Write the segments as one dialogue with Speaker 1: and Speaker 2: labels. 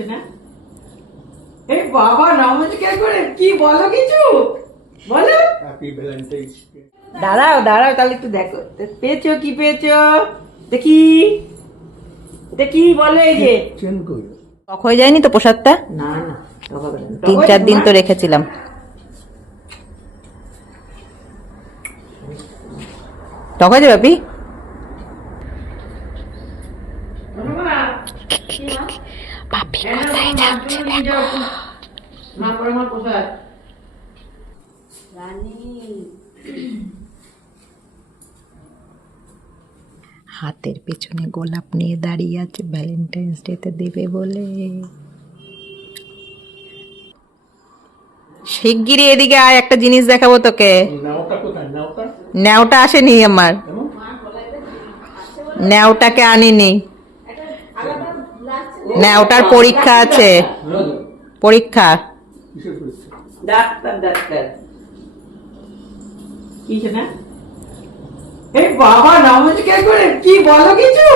Speaker 1: শোনা এই বাবা নমস্কার করে? কি বলো কিছু? বলো।
Speaker 2: হ্যাপি ভ্যালেন্টাইন্স
Speaker 1: দাঁড়াও দাঁড়াও তাহলে একটু দেখো। পেয়েছ কি পেয়েছ? দেখি। কি বলো এই যে।
Speaker 3: টক হয়ে যায়নি তো প্রসাদটা?
Speaker 1: না না না।
Speaker 3: তিন চার দিন তো রেখেছিলাম। টক হয়েছে বাপি
Speaker 1: অনুমা,
Speaker 3: বাপি
Speaker 1: এনে তোমার মাছগুলো নিয়ে যাও একটু। মা করে
Speaker 3: হাতের পেছনে গোলাপ নিয়ে দাঁড়িয়ে আছে ভ্যালেন্টাইন্স ডেতে দেবে বলে। শিগগিরই এদিকে আয় একটা জিনিস দেখাবো তোকে।
Speaker 2: নাওটা কোথায়? নাওটা
Speaker 3: ন্যাওটা আসেনি আমার। ন্যাওটাকে আনিনি। ন্যাওটার পরীক্ষা আছে। পরীক্ষা।
Speaker 1: ডাক্তার ডাক্তার। এই বাবা নমস্কার করে? কি বলো কিছু?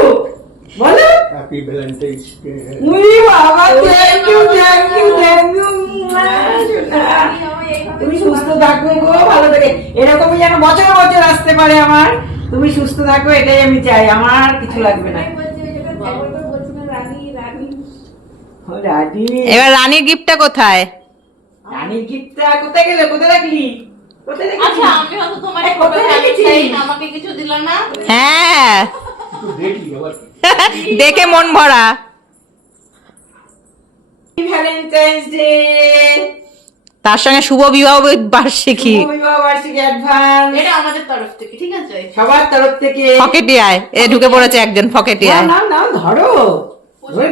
Speaker 1: বলো।
Speaker 2: হ্যাপি ভ্যালেন্টাইন্স ডে
Speaker 1: উই বাবা thank you thank you thank you তুমি সুস্থ থাকো গো ভালো থাকে। এরকমই যেন বছর বছর আসতে পারে আমার। তুমি সুস্থ থাকো এটাই আমি চাই। আমার কিছু লাগবে না।
Speaker 3: এবার রানীর গিফটটা কোথায়?
Speaker 1: রানীর গিফটটা কোথায় গেলে? কোথায় রাখলি?
Speaker 4: আচ্ছা আমি হয়তো তোমার
Speaker 1: এই কোথায় রেখেছিস?
Speaker 4: আমাকে কিছু দিল না?
Speaker 3: হ্যাঁ।
Speaker 2: একটু দেখে
Speaker 3: মন ভরা।
Speaker 1: ভ্যালেন্টাইন্স ডে
Speaker 3: তার সঙ্গে শুভ বিবাহ বার্ষিকী।
Speaker 1: বিবাহ বার্ষিকী অ্যাডভান্স
Speaker 4: এটা আমাদের তরফ থেকে ঠিক আছে?
Speaker 1: সবার তরফ থেকে।
Speaker 3: ফকেটিয়ায় এ ঢুকে পড়েছে একজন ফকেটিয়ায়
Speaker 1: না না ধরো।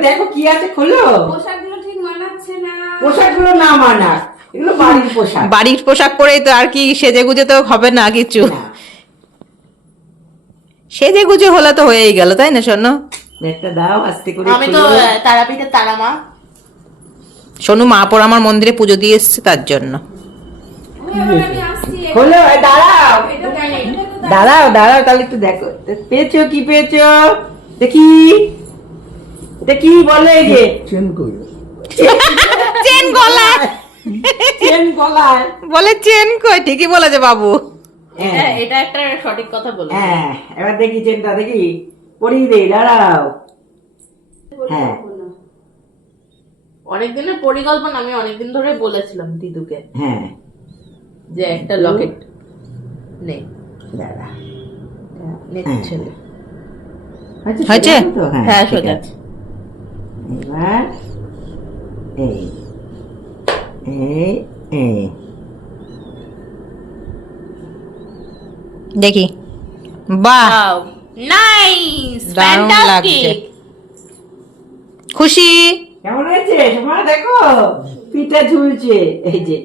Speaker 1: দেখো কি আছে খোলো।
Speaker 5: পোশাকগুলো ঠিক মানাচ্ছে না।
Speaker 1: পোশাকগুলো না মানা এগুলো বাড়ির পোশাক।
Speaker 3: বাড়ির পোশাক পরেই তো আর কি সেজে গুজে তো হবে না কিছু। সেজে গুজে হলে তো হয়েই গেল তাই না শোনো
Speaker 1: একটা দাও আস্তে করে
Speaker 4: আমি তো তারাপীঠের তারা মা।
Speaker 3: সোনু মাপর আমার মন্দিরে পুজো দিয়ে এসছে তার জন্য।
Speaker 1: দাঁড়াও। দাঁড়াও দাঁড়াও তাহলে একটু দেখো। পেয়েছ কি পেয়েছ? দেখি। এটা কি বলো যে?
Speaker 2: চেন কই?
Speaker 3: চেন গলায়।
Speaker 1: চেন গলায়।
Speaker 3: বলে চেন কই? ঠিকই বলেছে বাবু।
Speaker 4: এটা
Speaker 1: হ্যাঁ
Speaker 4: এটা একটা সঠিক কথা বলে
Speaker 1: হ্যাঁ এবার দেখি চেনটা দেখি। পরিয়ে দে দাঁড়াও। হ্যাঁ।
Speaker 4: অনেক দিনের পরিকল্পনা আমি অনেকদিন ধরে বলেছিলাম দিদুকে।
Speaker 1: হ্যাঁ।
Speaker 4: যে একটা লকেট নে।
Speaker 1: দাঁড়া।
Speaker 4: নে
Speaker 1: হ্যাঁ।
Speaker 4: ছেলে।
Speaker 1: আচ্ছা,
Speaker 3: হয়েছে?
Speaker 4: হ্যাঁ সোজা।
Speaker 1: এবার এই এই এই
Speaker 3: দেখি। বাহ!
Speaker 4: নাইস। ফ্যান্টাস্টিক
Speaker 3: খুশি?
Speaker 1: কেমন হয়েছে? সময় দেখো পিঠা ঝুলছে। এই যে